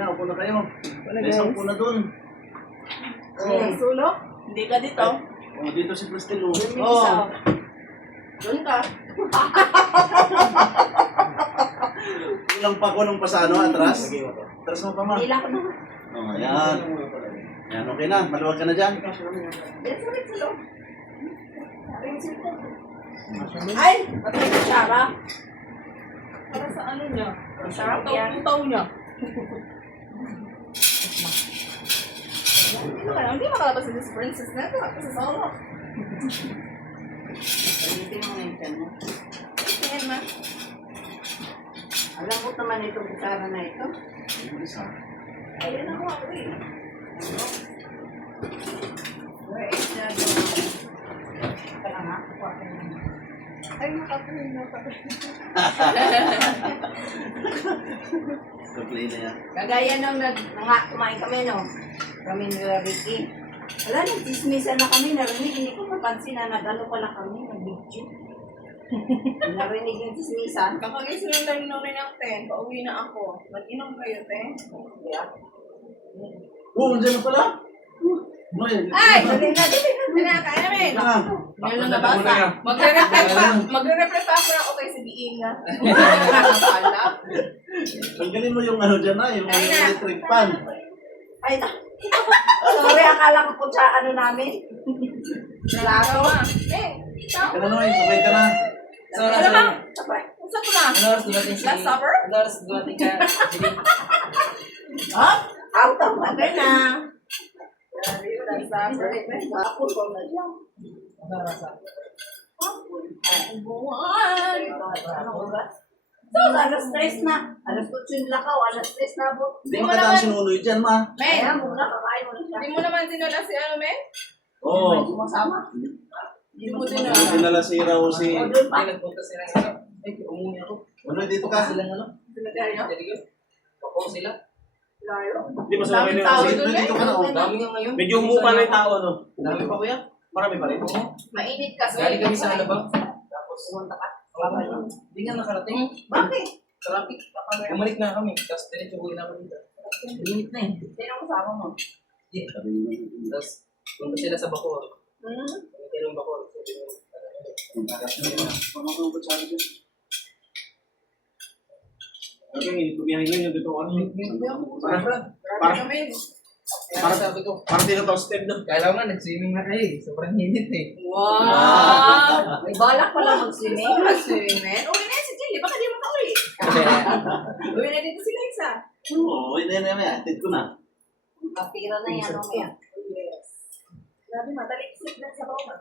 na, upo na kayo. Wala May guys. 10 na dun. Ay, sulok? Hindi ka dito. Oh, dito si Cristel. Oh. Doon ka. Kulang pa ko nung pasano, atras. Atras mo pa, ma. Hila ko naman. Oh, ayan. Ayan, okay na. Maluwag ka na dyan. Yes, ulit sa loob. Ay! Patay ka, Shara. Para sa ano niya? Sarap yan. Taw niya. Hindi makalabas sa this princess na ito. Kasi sa solo. Palitin mo yung tiyan mo. Tingnan ma. Alam mo naman itong kutsara na ito. Ayun ako ako eh. Where is the door? Kaya nga, kuha ko naman. Ay, nakapuhin na pa. Kaplay na yan. Kagaya nung kumain kami, no? Kami ni Ricky. Wala, nagtismisan na kami, narinig. Hindi ko mapansin na nag-ano pala kami, nag-video. Narinig yung tismisan. Kakagising lang tayo nung ng 10. Pauwi na ako. Mag-inom kayo, 10. Yeah. Oh, andyan na pala. Ay! Dali na! Kaya namin! Ngayon lang nabasa. Magre-reply pa ako na okay sa diin na. Nakakapala. Tanggalin mo yung ano dyan na, yung Ay, na. electric fan. Ay, sorry, akala ko po sa ano namin. Nalato ah. Eh! Ka na, Noy. Sabay ka na. Ano ba? Usa ko na. Last supper? Out of order na. Last supper. Ako ko na dyan. Buwan! Ano oras? So, alas 3 na. Alas 8 yung lakaw, alas 3 na po. Hindi mo na sinunoy dyan, ma. Men! Kaya muna, kakain mo na siya. Hindi mo naman sinula si ano, men? Oo. Hindi mo masama. Hindi mo Hindi sinula. dinala si Raw si... O, doon pa. Ano, dito ka? Cemetery? Hindi mas okay na Tao yung doon, Dito ka na, oh. Dami nga ngayon. medyo umupa na yung tao, no? Dami pa kuya? Marami pa rin. Mainit kasi. Galing kami sa alabang. Tapos, Pumunta ka. hindi nga nakarating. Bakit? Traffic. Bumalik na kami. Tapos, diretso uwi na kami. Limit na eh. Sino kasama mo? Tapos, punta sila sa Bacoor. Punta yung Bacoor. Okay, tumiyahin nyo yung dito ano. Para kami. Kaya sabi ko, Parang tinatoasted na. kala ko nga, nag-swimming na kayo eh. Sobrang hinit eh. Wow! May balak pala mag-swimming. Men, uwi na si Jilly. Baka di mo ka-uwi. Uwi na dito si Liza. Oo, hindi na yan. Atid ko na. Kapira na yan, ano yan. Yes. Grabe, madali isip na sa bawah.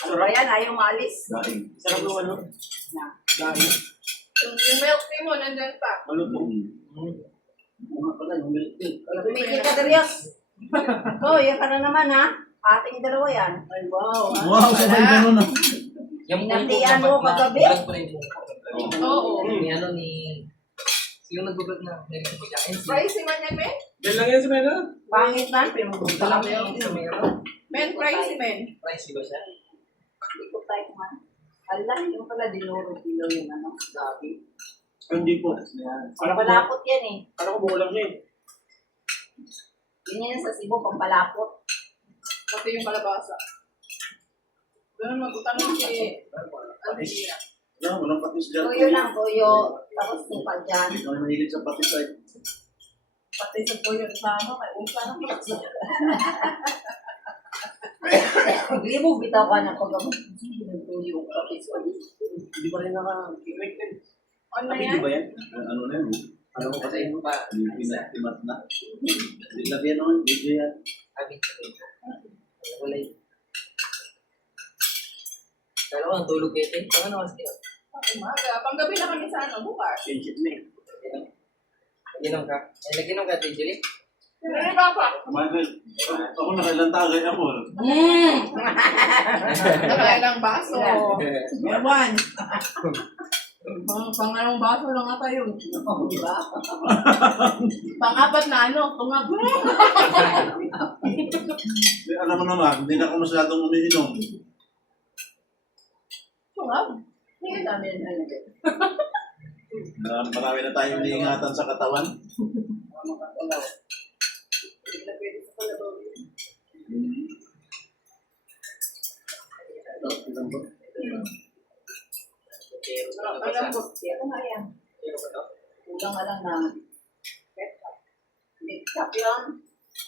Ano ba yan? Ayaw maalis. Dahil. Sarap naman, no? Dahil. Yung milk tea mo, nandyan pa. Malutong. Mga pala, yung milk tea. Tumigil ka, Darius. Oh, yan ka na naman, ha? Ating dalawa yan. Ay, wow. Wow, sabay ganun, ah. Yung Inandihan mo kagabi? Bulag pa rin din. Oo. Ni ano ni... Yung nag-vlog na. Pricey man yan, men? Yan lang yan sa mga. Pangit na. Punta lang yung sa may ano. Men, pricey, men. Price ba siya? Hindi ko tayo man. Alam, yung pala dinuro kilo yung ano, gabi. Hindi po. Pampalapot yan eh. Ano ko bukulang niya eh. Yun yan sa Cebu, pampalapot. Pati yung kalabasa. Ganun mag-utang si Andrea. Wala, walang patis dyan. Tuyo lang, tuyo. Tapos tupal dyan. Hindi kami mahilig sa patis ay. Pati sa po yung sama, kay Usa na pati. Hindi mo bitaw ka na pag tuyo ka. Hindi pa rin naka-kikwik din. Ano na Hindi yan? ba yan? Ano na yun? Ano ko kasi yung pa. Timat na. Hindi lang yan naman. Video yan. Abit. Wala yun. Dalawa, ang tulog kayo. Tama na kasi. Umaga. Panggabi na kami sa ano, bukas. Kinship na eh. Naginom ka? Ay, naginom ka, Tijili? Ano ba pa? Michael, ako nakailang tagay ako. Nakailang baso. Ewan. Pangalong baso lang ata yun. Diba? Pang-apat na ano, tungag. Alam mo naman, hindi na ako masyadong umiinom. Tungag? Hindi ka dami na nalagay. Marami na tayong iniingatan sa katawan. Makakalaw. Hindi na pwede sa kalabaw yun. Alam ko, ano nga yan? Kulang nga lang na ketchup. Ketchup yun.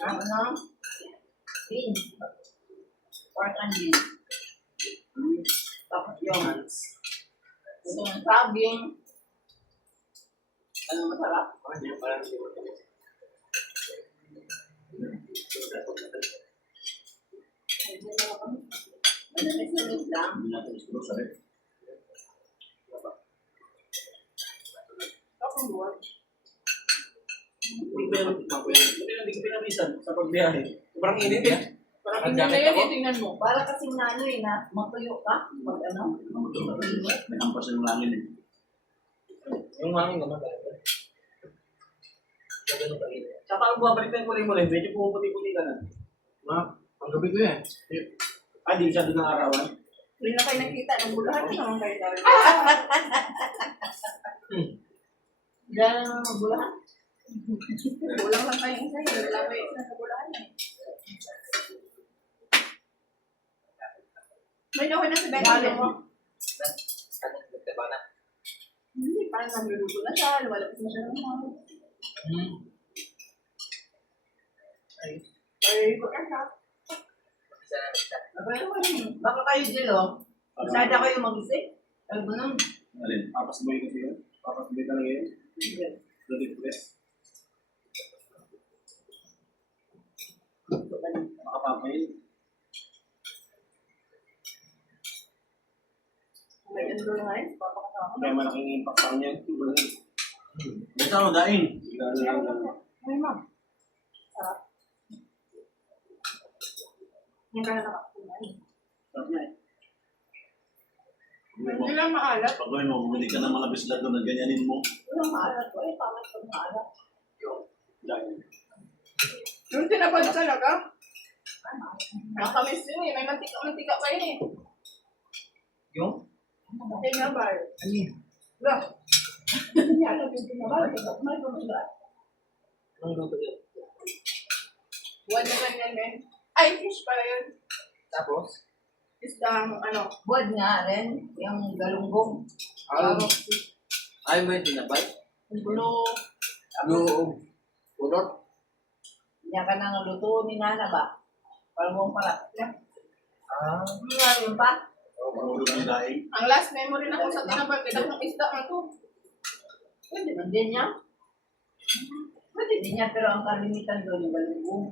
Ano? Beans. Pork and beans. Tapos yung ito yung saging. Ano masarap? Ano may sunod lang? Hindi natin gusto sa rin. Tapos buwan. Hindi ko pinamisan sa pagbiyahe. Sobrang init eh. Parang tingnan na yan, tingnan mo. Para kasing na ano eh, na matuyo ka. Pag ano? May hampas yung langin eh. Yung hangin naman talaga. Ganun ba yun? Tsaka ang babalikan ko rin mo rin, medyo pumuputi-puti ka na. Ang gabi ko yan. Di siya doon ng arawan. Hindi na kayo nakita ng bulahan. Ano naman kayo dahil? Diyan na naman magbulahan. Kulang lang kayo isa. Wala ba yung isa sa bulahan eh. May nakuha na si Becky. Balo mo. Nagtaba na. Hindi, parang nagluluto na siya. Lumalabas na siya ng mga. Ay, ko ka. Isa na kita. Baka kayo dilo. Sada kayo mag-isip. Alam mo nun. Alin? Papasboy kasi yun. Papasboy talaga yun. Bloody press. Makapapayin. May ganda nga eh. Papakasama. Kaya malaking impact sa kanya. Basta mo, daing. Ay, ma'am. Sarap. Yung ka na nakakumain. Sarap na eh. Hindi lang maalat. Pag gawin mo, bumili ka ng mga bislat doon na ganyanin mo. Walang maalat ko. Eh, pamat pag maalat. Dahil. Yung tinapad talaga. Nakamiss yun eh. May mantika pa yun eh. Yung? Tinapad. Ano yun? Wala. Yan, yung pinabal. May pamagat. Anong luto yun? Buwan naman yan, men. Ay, fish pala yun. Tapos? Isdang, ano. Buwad nga rin. Yung galunggong. Ayaw ba yung tinabay? Gulo. Yung ulot? Yan ka nang luto ni Nana ba? Palmong pala. Yun pa? Pag ng daing. Ang last memory na ko sa tinapad, kita ng isda na to. Pwede man din niya. Pwede din niya, pero ang kalimitan doon yung galunggong.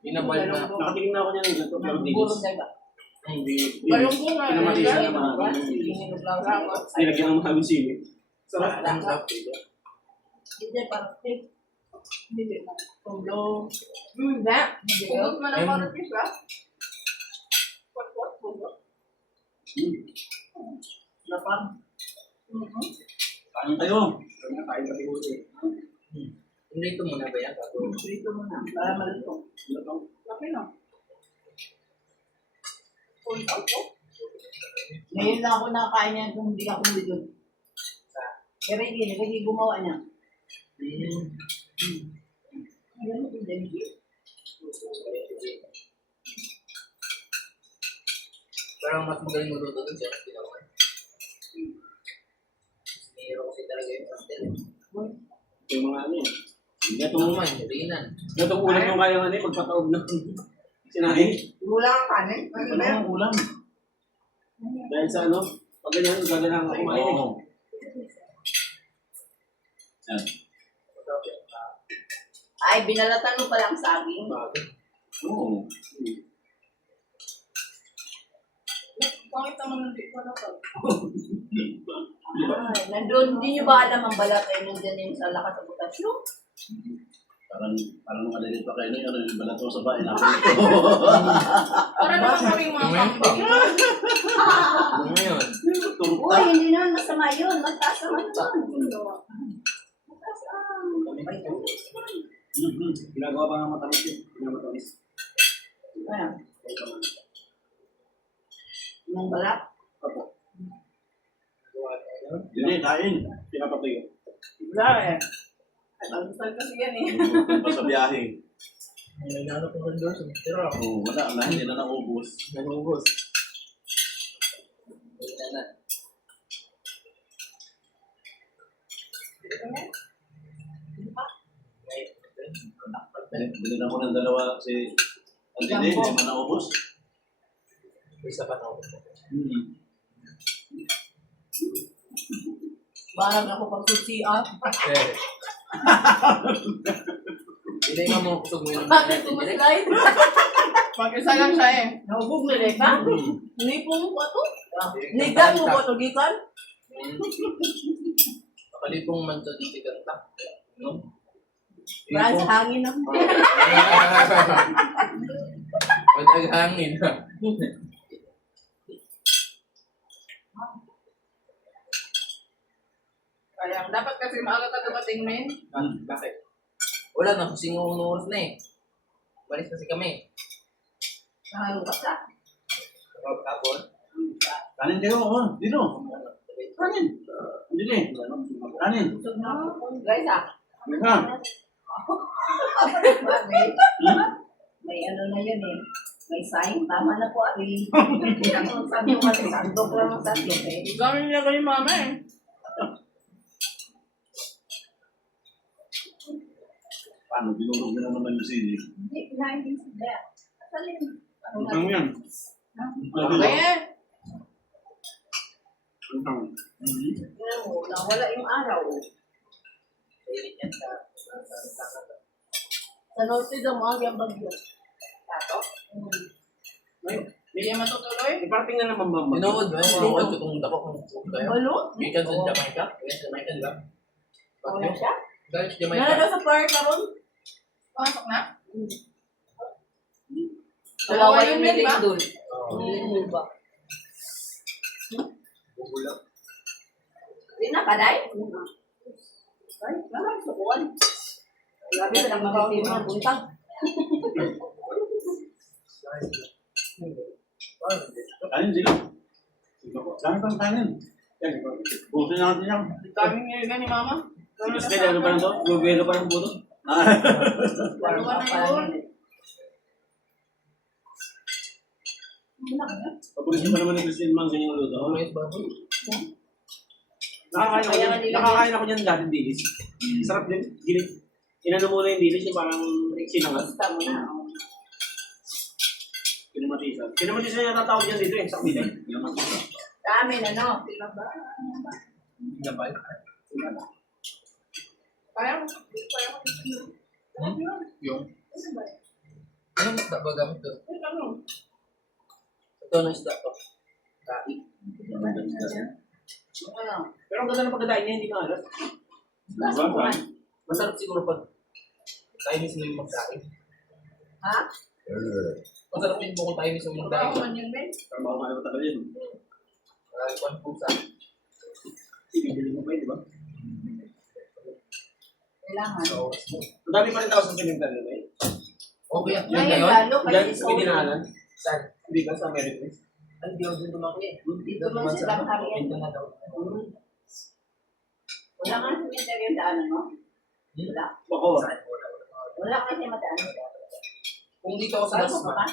Tinabay na. Nakatingin na ako niya ng ito. Pero Burong diba? hindi. Galunggong nga. Pinamatisan yan. naman. Tingin lang sa Nilagyan ng maraming sili. Sarap. Ang sarap. Hindi, parang steak. Hindi na. Tulo. Hindi. Pugot man ang mga fish, ba? What? Pugot? Lapang. Kain kayo. Kain pati ko eh. Hindi ito muna ba yan? Dito mo na, para malutong. Laki na. Full out po. Ngayon lang ako nakakain niya kung hindi ako hindi doon. Pero hindi gumawa niya. Alam mo kung hindi. Parang mas magaling magluto dun siya. Ginawa. Sinihiro kasi talaga yung pastel. Yung mga ano yun. Ito naman, rinan. Gatong ulam yung kaya nga eh, magpataog na sinahin. Wala kang kanin. Ano ang ulam? Dahil sa ano, pag ganyan, gaganahan ako kumain eh. Oo. Yan. Ay, binalatan mo palang saging. Oo. Pangit naman nandito na to. Ay, nandun, hindi nyo ba alam ang balat ay nandyan yung sa lakas sa butasyon? Parang nakalilit pa kayo ano yung balato sa bahay namin. Para naman kaming mga kambing. Ano yun? Uy, hindi naman masama yun. Magtaas naman yun. Magtaas Ginagawa pa nga matamis eh. Ginamatamis. Ayan. Yung balat. Opo. Yun eh, kain. pinapatuyo. Wala eh. Almusal kasi yan eh. Pa sa biyahe. May nano ko doon sa tira. Oo, wala na, hindi na naubos. Nanubos. Wala na. Bilhin ako ng dalawa si Antine, hindi man naubos. Isa pa na ako. Barang ako pagsusiya. Hindi nga mo kusog mo yun. Bakit tumaslide? Mag-isa lang siya eh. Nahubog na rin ka? Hindi po mo ba ito? Nigan mo ba ito gikan? Nakalipong man sa dito ganta. No? Brad, sa hangin ako. Pag hangin. Kaya dapat kasi maaga ka dumating, men. Bakit? Wala na, kasi oras na eh. Balis kasi kami. Nahalo ka sa? Kapon. Kanin kayo, oh. Dito. Kanin. Dito eh. Kanin. Busog na ako. Guys, ah. Mika. May ano na yun eh. May sign. Tama na po, Ari. Sabi ko kasi, sandok lang ang sabi. Eh. Gawin niya kayo mama eh. Paano? Binurog na naman yung sili. Hindi, kinain din sila. Asalin. Utang yan. Kaya, Utang. Tingnan mo, nawala yung araw. sa norte daw mga yung bagyo. Tato? Hindi niya matutuloy. Iparating na naman ba? Tinood ba? Tinood ko kung dako kung kayo. Balo? Weekend sa Jamaica? Weekend sa Jamaica, di ba? Wala siya? Guys, Nara Jamaica. daw sa park na ron? Pasok na? Dalawa yun, yung di ba? nilindol. Oo. Nilindol ba? Bubulang. Hindi na, kaday? Ay, naman, sukuan. Grabe na lang makikita ng buntang. Kanin sila. Kanin pang kanin. Busin natin yan. Daming niligan ni mama. Mas kaya ano pa lang to? Gobelo pa ng buto? Dalawa na yun. Papulisin pa naman ni Christine Mang kanyang luto. Always baboy. Nakakain ako niyan dati dilis. Sarap din. Inano muna yung dilis yung parang sinangat. Basta mo na. Pinamatisan. Pinamatisan yung tatawag yan dito eh. Sa kamila. Dami na, no? Tingnan ba? Gabay. Kaya mo. Kaya mo. Yung. Anong isda ba gamit doon? Ano? Ito na isda to. Kai. Ano? Pero ang ganda ng pagkadain niya, hindi maalas. Sukuan. Masarap siguro pag tayo mismo yung magkain. Ha? Masarap din po kung tayo mismo yung Trabaho magkain. man yun, Ben. Trabaho nga naman tagal yun. Maraming pang pusa. Ibibili mo pa yun, di ba? Kailangan. So, Ang dami pa rin tao sa cemetery na eh. okay. Yun Ngayon, ngayon? lalo kayo Diyan, sa may dinahanan. Saan? Hindi ka sa American. Ay, di ako dyan tumakli. Dito man sila harian. Pinto na daw. Wala nga sa cemetery yung daanan, no? Wala. Bako. Saan? Wala. Wala kasi mataanan. Kung dito ako sa Ano Dasma. ba?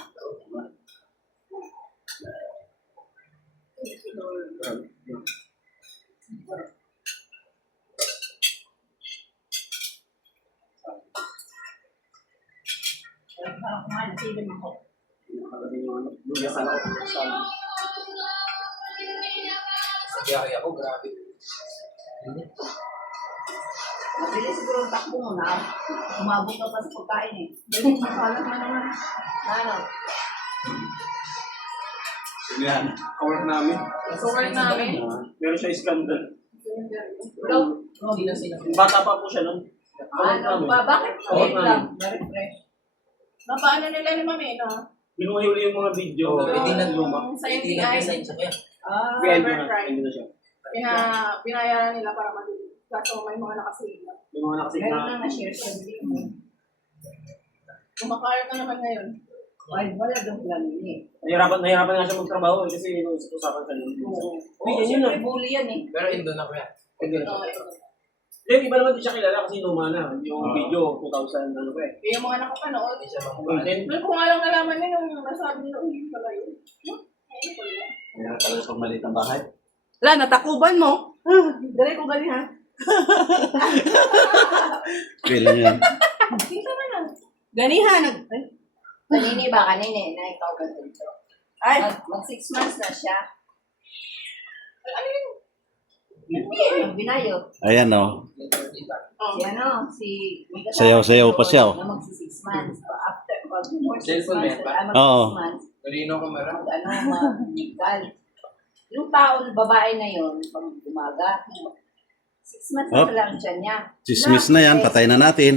Parang kumain, nasilin ako. Luya ka lang. Sa biyaya ako, grabe. Mabilis siguro ang takbo mo na. Umabot ka pa sa pagkain eh. Masalat na naman. Ano? Yan. Kawork namin. So, work namin. Meron siya scandal. Hello? Hindi na sila. Bata pa po siya nun. Kawork Ano namin. ba? Bakit? Oo, Wait lang. ma'am. Na-refresh. Paano nila ni Mami, no? Binuhuli yung mga video. Oo, hindi na luma. Sa Hindi NBI. na-design siya kaya. Ah, Kaya Cybercrime. hindi na siya. Binayaran nila para matuloy. Kaso may mga nakasave. Yung mga nakasig meron na. na na-share sa video mo. Kumakayat na naman ngayon. Ay, wala daw lang yun eh. Nahirapan nga siya magtrabaho eh, kasi usapan sa nun. Oo, Uy, yan yun siyempre bully yan eh. Pero indo na kuya. Hindi, iba naman di siya kilala kasi luma na. Yung video, 2000, ano ba eh. Yung mga nakapanood. Hindi siya makuha. Doon ko nga lang nalaman yun nung nasabi nila, hindi pala yun. Kaya talaga pag maliit ang bahay. Wala, natakuban mo. Dali ko galing ha. Feeling yan. Kita mo na. Ganihan. Kanini ba? Kanini na ikaw ganito. Ay, Mag 6 months na siya. ano yun? Yung binayo. Ayan o. Si ano, si... may kasama Sayaw-sayaw pa siya, oh. Na mag 6 months. After, pag more 6 Cellphone months, ba? mag Oo. 6 months, Torino ka mara. mag-medical. Yung taon, babae na yun, pag umaga, 6 months na Oh. lang siya niya. Chismis na yan, patay na natin.